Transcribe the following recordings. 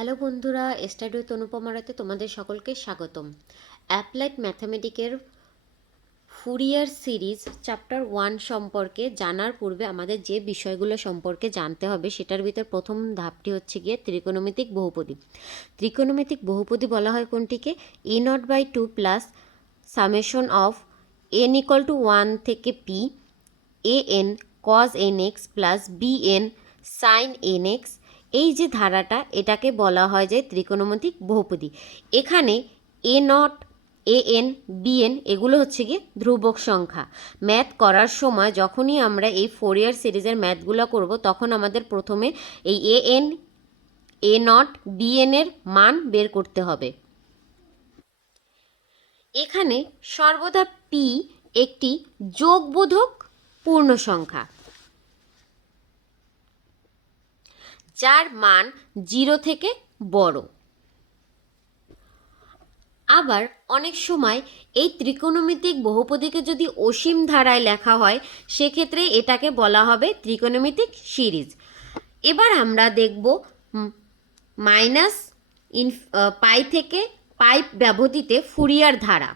Hello বন্ধুরা, study with অনুপমারাতে তোমাদের সকলকে স্বাগতম। অ্যাপ্লাইড ম্যাথামেটিকের ফুরিয়ার সিরিজ চ্যাপ্টার 1 সম্পর্কে জানার পূর্বে আমাদের যে বিষয়গুলো সম্পর্কে জানতে হবে সেটার ভিতর প্রথম ধাপটি হচ্ছে গিয়ে ত্রিকোণমিতিক বহুপদী। ত্রিকোণমিতিক বহুপদী বলা হয় কোনটিকে? a0/2 plus summation of n equal to 1 থেকে p an cos nx plus bn sin nx। এই যে ধারাটা, এটাকে বলা হয় যে ত্রিকোণমিতিক বহুপদী। এখানে এ নট, এ এন, বিএন এগুলো হচ্ছে গিয়ে ধ্রুবক সংখ্যা। ম্যাথ করার সময় যখনই আমরা এই ফোরিয়ার সিরিজের ম্যাথগুলো করব, তখন আমাদের প্রথমে এই A N, A not, B N এর মান বের করতে হবে। এখানে সর্বদা পি একটি যোগবোধক পূর্ণ সংখ্যা, যার মান 0 থেকে বড়। আবার অনেক সময় এই ত্রিকোণমিতিক বহুপদীকে যদি অসীম ধারায় লেখা হয়, সেক্ষেত্রে এটাকে বলা হবে ত্রিকোণমিতিক সিরিজ। এবার আমরা দেখব মাইনাস পাই থেকে পাই ব্যবধিতে ফুরিয়ার ধারা।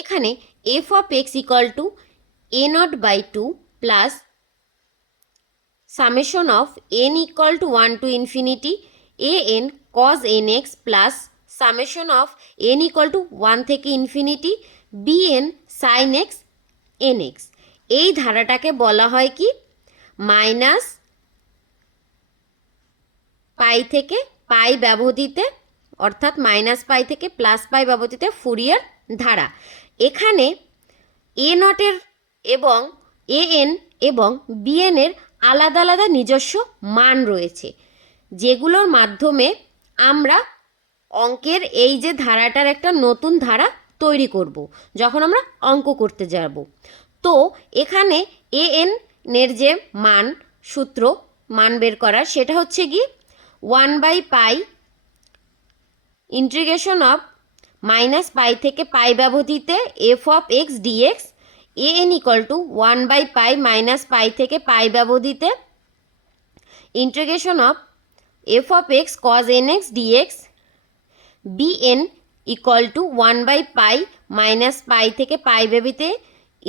এখানে F of x equal to a0/2 plus summation of n equal to 1 to infinity an cos nx plus summation of n equal to 1 থেকে infinity bn sin x nx। এই ধারাটাকে বলা হয় কি? Minus pi থেকে pi ব্যবধিতে, অর্থাৎ minus pi থেকে plus পাই ব্যবধিতে Fourier ধারা। এখানে এ নটের এবং এ এন এবং বিএন এর আলাদা আলাদা নিজস্ব মান রয়েছে, যেগুলোর মাধ্যমে আমরা অঙ্কের এই যে ধারাটার একটা নতুন ধারা তৈরি করব যখন আমরা অঙ্ক করতে যাব। তো এখানে এ এন এর যে সূত্র মান বের করার, সেটা হচ্ছে কি 1/পাই ইন্টিগ্রেশন অফ মাইনাস পাই থেকে পাই ব্যবধিতে f of x dx an equal to 1/পাই মাইনাস পাই থেকে পাই ব্যবধিতে integration of f of x cos n x dx bn equal to 1/পাই মাইনাস পাই থেকে পাই ব্যবধিতে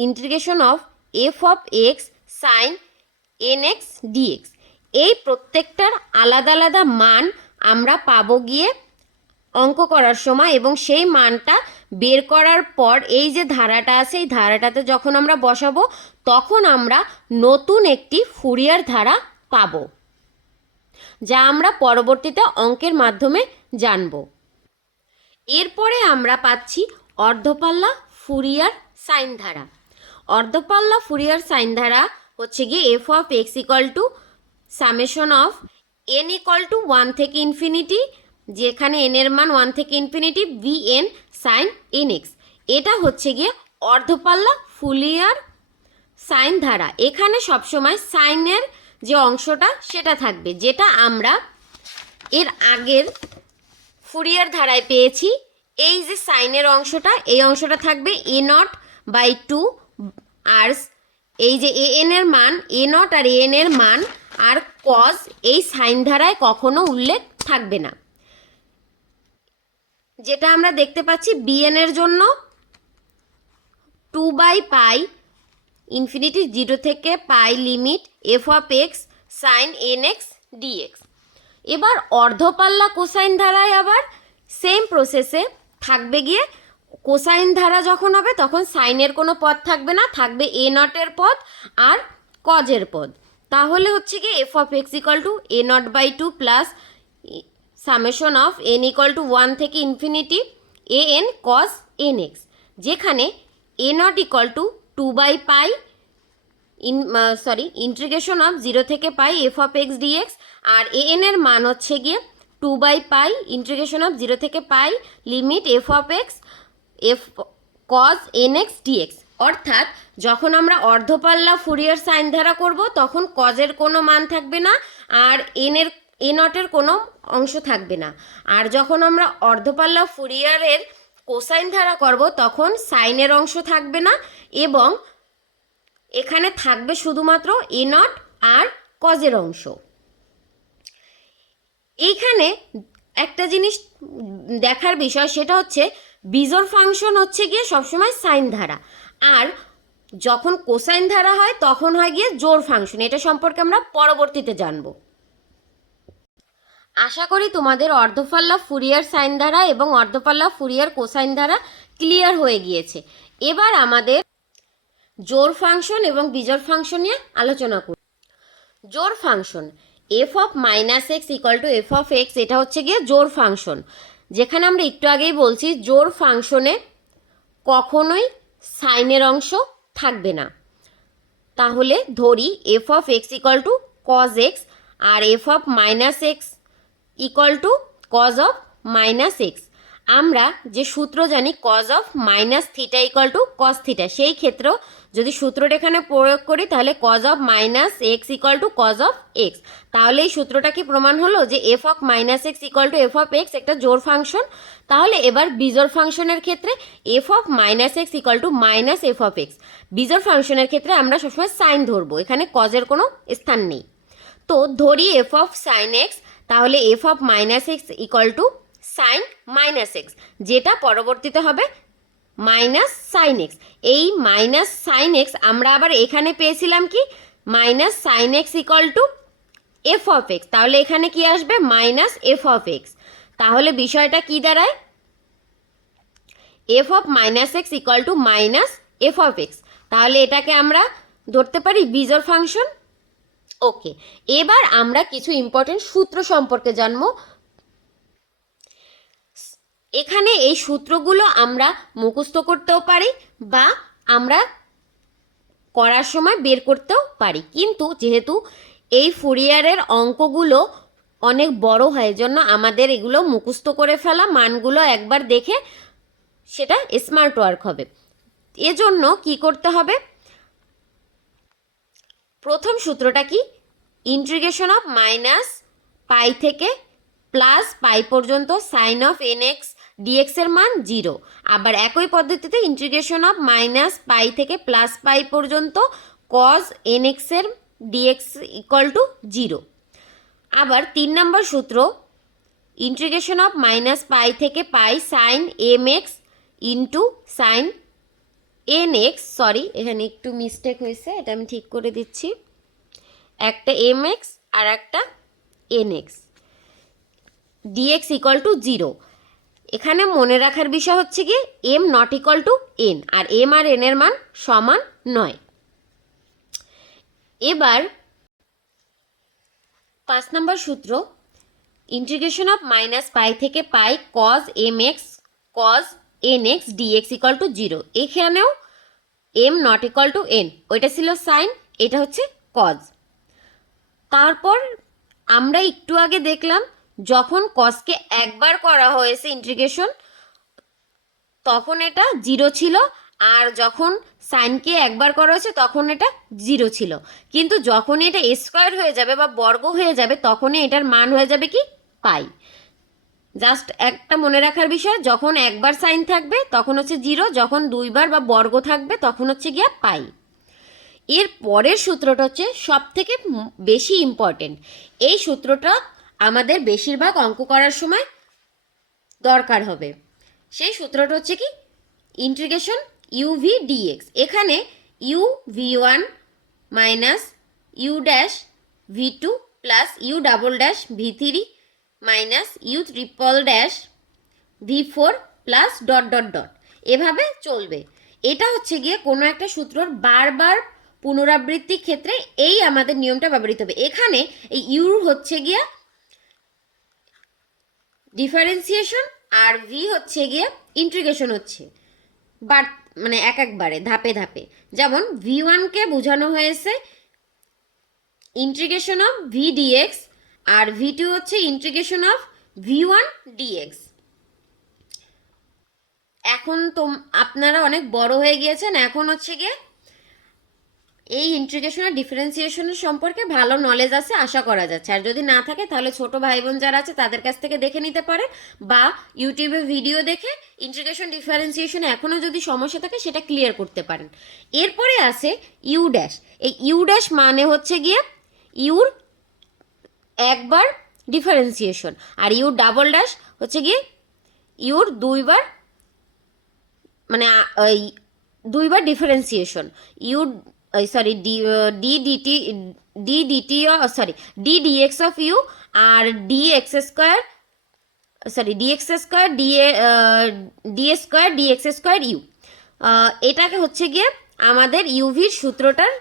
integration of f of x sine n x dx. এই প্রত্যেকটার আলাদা আলাদা মান আমরা পাবো গিয়ে অঙ্ক করার সময়, এবং সেই মানটা বের করার পর এই যে ধারাটা আছে, এই ধারাটাতে যখন আমরা বসাবো, তখন আমরা নতুন একটি ফুরিয়ার ধারা পাবো, যা আমরা পরবর্তীতে অঙ্কের মাধ্যমে জানব। এরপরে আমরা পাচ্ছি অর্ধপাল্লা ফুরিয়ার সাইন ধারা। অর্ধপাল্লা ফুরিয়ার সাইন ধারা হচ্ছে গিয়ে F of x equal two summation of N equal to 1 থেকে ইনফিনিটি, যেখানে এন এর মান 1 থেকে ইনফিনিটি bn সাইন nx। এটা হচ্ছে গিয়ে অর্ধপাল্লা ফুরিয়ার সাইন ধারা। এখানে সবসময় সাইনের যে অংশটা সেটা থাকবে, যেটা আমরা এর আগের ফুরিয়ার ধারায় পেয়েছি। এই যে সাইনের অংশটা, এই অংশটা থাকবে a0/2, আর এই যে an এর মান, a0 আর an এর মান আর কজ এই সাইন ধারায় কখনো উল্লেখ থাকবে না। যেটা আমরা দেখতে পাচ্ছি bn এর জন্য 2/পাই ইনফিনিটি 0 থেকে pi limit f of x sine nx dx। এবার অর্ধপাল্লা কোসাইন ধারায় আবার সেম প্রসেসে থাকবে গিয়ে, কোসাইন ধারা যখন হবে তখন সাইনের কোনো পদ থাকবে না, থাকবে এ নটের পদ আর কজের পদ। তাহলে হচ্ছে কি f of x equal to a0/2 plus summation of n equal to 1 থেকে ইনফিনিটি an cos nx, যেখানে a0 ইকুয়াল টু 2/পাই ইন্টিগ্রেশন অফ 0 থেকে pi f of x dx, আর an এর মান হচ্ছে গিয়ে 2/পাই ইন্টিগ্রেশন অফ 0 থেকে pi limit f of x f cos nx dx। অর্থাৎ যখন আমরা অর্ধপাল্লা ফুরিয়ার সাইন ধারা করব, তখন কজের কোনো মান থাকবে না আর এ নটের কোনো অংশ থাকবে না। আর যখন আমরা অর্ধপাল্লা ফুরিয়ারের কোসাইন ধারা করব, তখন সাইনের অংশ থাকবে না এবং এখানে থাকবে শুধুমাত্র এ নট আর কজের অংশ। এইখানে একটা জিনিস দেখার বিষয়, সেটা হচ্ছে বিজোড় ফাংশন হচ্ছে গিয়ে সবসময় সাইন ধারা, আর যখন কোসাইন ধারা হয় তখন হয় গিয়ে জোড় ফাংশন। এটা সম্পর্কে আমরা পরবর্তীতে জানবো। আশা করি তোমাদের অর্ধফাল্লা ফুরিয়ার সাইন ধারা এবং অর্ধফাল্লা ফুরিয়ার কোসাইন ধারা ক্লিয়ার হয়ে গিয়েছে। এবার আমাদের জোড় ফাংশন এবং বিজোড় ফাংশন নিয়ে আলোচনা করি। জোড় function F of minus X equal to F of x, এটা হচ্ছে গিয়ে জোড় ফাংশন, যেখানে আমরা একটু আগেই বলছি জোড় ফাংশনে কখনোই সাইনের অংশ থাকবে না। তাহলে ধরি F of x equal to cos X আর F of minus X equal to cos of minus X. আমরা যে সূত্র জানি cos of minus theta equal to cos theta, সেই ক্ষেত্রেও যদি সূত্রটা এখানে প্রয়োগ করি তাহলে cos of minus X equal to cos of X. তাহলে এই সূত্রটা কি প্রমাণ হলো যে F of minus X equal to F of X একটা জোড় ফাংশন। তাহলে এবার বিজোড় ফাংশনের ক্ষেত্রে F of minus X equal two minus F of x. বিজোড় ফাংশনের ক্ষেত্রে আমরা সবসময় সাইন ধরবো, এখানে কজের কোনো স্থান নেই। তো ধরি এফ অফ সাইন এক্স, তাহলে F of minus X equal to sine minus X, যেটা পরবর্তীতে হবে মাইনাস সাইন এক্স। এই মাইনাস সাইন এক্স আমরা আবার এখানে পেয়েছিলাম কি minus sine X equal to F of X, তাহলে এখানে কি আসবে মাইনাস এফ অফ এক্স। তাহলে বিষয়টা কি দাঁড়ায়, F of minus X equal two minus F of X. তাহলে এটাকে আমরা ধরতে পারি বিজোড় ফাংশন। ওকে, এবার আমরা কিছু ইম্পর্টেন্ট সূত্র সম্পর্কে জানবো। এখানে এই সূত্রগুলো আমরা মুখস্থ করতেও পারি বা আমরা করার সময় বের করতেও পারি, কিন্তু যেহেতু এই ফুরিয়ারের অঙ্কগুলো অনেক বড় হয়, জন্য আমাদের এগুলো মুখস্থ করে ফেলা, মানগুলো একবার দেখে সেটা স্মার্ট ওয়ার্ক হবে। এজন্য কি করতে হবে, প্রথম সূত্রটা কি, ইন্টিগ্রেশন অফ মাইনাস পাই থেকে প্লাস পাই পর্যন্ত sine of N x D X এর মান 0। আবার একই পদ্ধতিতে ইন্টিগ্রেশন অফ মাইনাস পাই থেকে প্লাস পাই পর্যন্ত কজ এন এক্স এর ডিএক্স ইকুয়াল টু 0। আবার 3 নম্বর সূত্র, ইন্টিগ্রেশন অফ মাইনাস পাই থেকে pi sine m x into sine n x, sorry এখানে একটু মিস্টেক হয়েছে, এটা আমি ঠিক করে দিচ্ছি, একটা এম এক্স আর একটা N x dx equal to 0। এখানে মনে রাখার বিষয় হচ্ছে কি M not equal to N, আর এম আর এন এর মান সমান নয়। এবার 5 নম্বর সূত্র, ইন্টিগ্রেশন অফ মাইনাস পাই থেকে pi cos m x cos n x dx equal to 0। এখানেও m not equal to n, ওইটা ছিল সাইন, এটা হচ্ছে কজ। তারপর আমরা একটু আগে দেখলাম যখন কজকে একবার করা হয়েছে ইন্টিগ্রেশন তখন এটা 0 ছিল, আর যখন সাইনকে একবার করা হয়েছে তখন এটা 0 ছিল, কিন্তু যখন এটা স্কোয়ার হয়ে যাবে বা বর্গ হয়ে যাবে তখনই এটার মান হয়ে যাবে কি পাই। জাস্ট একটা মনে রাখার বিষয়, যখন একবার সাইন থাকবে তখন হচ্ছে 0, যখন দুইবার বা বর্গ থাকবে তখন হচ্ছে গিয়া পাই। এর পরের সূত্রটা হচ্ছে সব থেকে বেশি ইম্পর্টেন্ট, এই সূত্রটা আমাদের বেশিরভাগ অঙ্ক করার সময় দরকার হবে। সেই সূত্রটা হচ্ছে কি ইন্টিগ্রেশন ইউ ভি ডিএক্স। এখানে U V one minus U dash V two plus U double dash V three minus U triple dash V four plus dot dot dot, এভাবে চলবে। এটা হচ্ছে গিয়ে কোনো একটা সূত্রর বারবার পুনরাবৃত্তির ক্ষেত্রে এই আমাদের নিয়মটা ব্যবহৃত হবে। এখানে এই ইউ হচ্ছে গিয়া ডিফারেন্সিয়েশন আর ভি হচ্ছে গিয়ে ইন্টিগ্রেশন হচ্ছে, বাট মানে একবারে ধাপে ধাপে। যেমন ভি ওয়ানকে বোঝানো হয়েছে ইন্টিগ্রেশন অফ ভি ডিএক্স আর ভি টু হচ্ছে integration of v one dx. এখন তো আপনারা অনেক বড় হয়ে গিয়েছেন, এখন হচ্ছে গিয়ে এই ইন্টিগ্রেশন আর ডিফারেন্সিয়েশনের সম্পর্কে ভালো নলেজ আছে আশা করা যাচ্ছে। আর যদি না থাকে তাহলে ছোট ভাই বোন যারা আছে তাদের কাছ থেকে দেখে নিতে পারে, বা ইউটিউবে ভিডিও দেখে ইন্টিগ্রেশন ডিফারেন্সিয়েশনে এখনও যদি সমস্যা থাকে সেটা ক্লিয়ার করতে পারেন। এরপরে আছে ইউ ড্যাশ। এই ইউ ড্যাশ মানে হচ্ছে গিয়ে ইউর একবার ডিফারেন্সিয়েশন, আর ইউর ডাবল ড্যাশ হচ্ছে গিয়ে ইউর দুইবার, মানে দুইবার differentiation. U sorry D D T D D T sorry D D X of U, আর D X square sorry D X square D square D X square U. এটাকে হচ্ছে গিয়ে আমাদের ইউভির সূত্রটার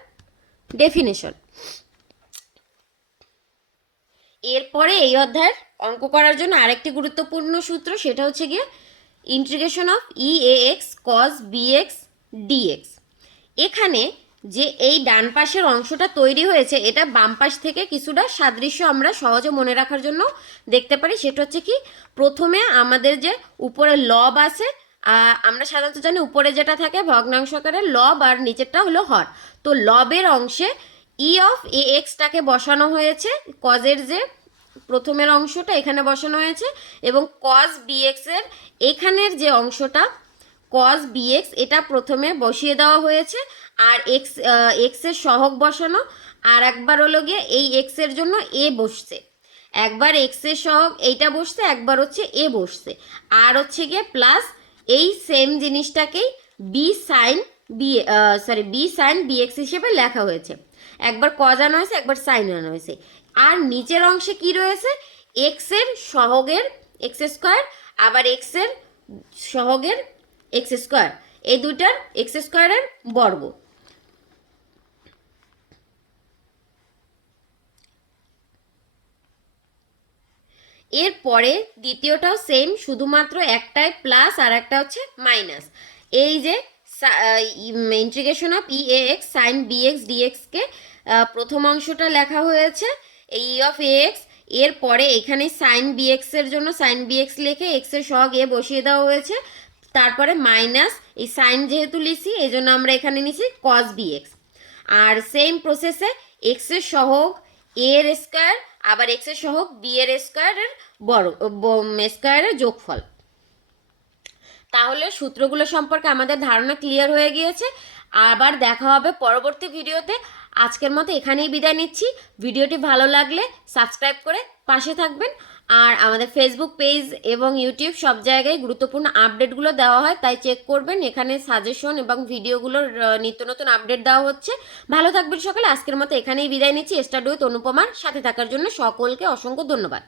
ডেফিনেশন। এরপরে এই অধ্যায়ের অঙ্ক করার জন্য আরেকটি গুরুত্বপূর্ণ সূত্র, সেটা হচ্ছে গিয়ে integration of E A X cos B X D X. এখানে যে এই ডান পাশের অংশটা তৈরি হয়েছে, এটা বাম পাশ থেকে কিছুটা সাদৃশ্য আমরা সহজে মনে রাখার জন্য দেখতে পারি। সেটা হচ্ছে কি, প্রথমে আমাদের যে উপরে লব আছে, আমরা সাধারণত জানি উপরে যেটা থাকে ভগ্নাংশ আকারে লব, আর নিচেরটা হলো হর। তো লবের অংশে ই অফ এ এক্সটাকে বসানো হয়েছে, কজের যে প্রথমের অংশটা এখানে বসানো হয়েছে, এবং কস বিএক্স এর এখানের যে অংশটা কস বিএক্স এটা প্রথমে বসিয়ে দেওয়া হয়েছে, আর এক্সের সহগ বসানো, আর একবার হলো গিয়ে এই এক্সের জন্য এ বসছে, একবার এক্সের সহগ এইটা বসছে, একবার হচ্ছে এ বসছে, আর হচ্ছে গিয়ে প্লাস এই সেম জিনিসটাকেই বি সাইন বিএক্স হিসেবে লেখা হয়েছে। একবার কজ আনা হয়েছে, একবার সাইন আনা হয়েছে। আর নিচের অংশে কি রয়েছে, এক্সের সহগের এক্স স্কোয়ার, আবার এক্সের সহগের এক্স স্কোয়ার, এই দুইটার এক্স স্কোয়ারের বর্গ। এরপরে দ্বিতীয়টাও সেম, শুধুমাত্র একটাই প্লাস আর একটা হচ্ছে মাইনাস। এই যে integration of E A x sine b x ডিএক্সকে প্রথম অংশটা লেখা হয়েছে ই অফ এ এক্স, এরপরে এখানে সাইন বিএক্স এর জন্য সাইন বিএক্স লিখে এক্সের সহগ এ বসিয়ে দেওয়া হয়েছে, তারপরে মাইনাস এই সাইন যেহেতু লিখছি এই জন্য আমরা এখানে নিছি কস বিএক্স। আর সেম প্রসেসে এক্সের সহগ এর স্কোয়ার, আবার এক্সের সহগ বি এর স্কোয়ারের স্কোয়ারের যোগফল। তাহলে সূত্রগুলো সম্পর্কে আমাদের ধারণা ক্লিয়ার হয়ে গিয়েছে। আবার দেখা হবে পরবর্তী ভিডিওতে। আজকের মতো এখানেই বিদায় নিচ্ছি। ভিডিওটি ভালো লাগলে সাবস্ক্রাইব করে পাশে থাকবেন। আর আমাদের ফেসবুক পেজ এবং ইউটিউব সব জায়গায় গুরুত্বপূর্ণ আপডেটগুলো দেওয়া হয়, তাই চেক করবেন। এখানে সাজেশন এবং ভিডিওগুলোর নিত্য নতুন আপডেট দেওয়া হচ্ছে। ভালো থাকবেন সকলে। আজকের মতো এখানেই বিদায় নিচ্ছি। স্টাডি উইথ অনুপমার সাথে থাকার জন্য সকলকে অসংখ্য ধন্যবাদ।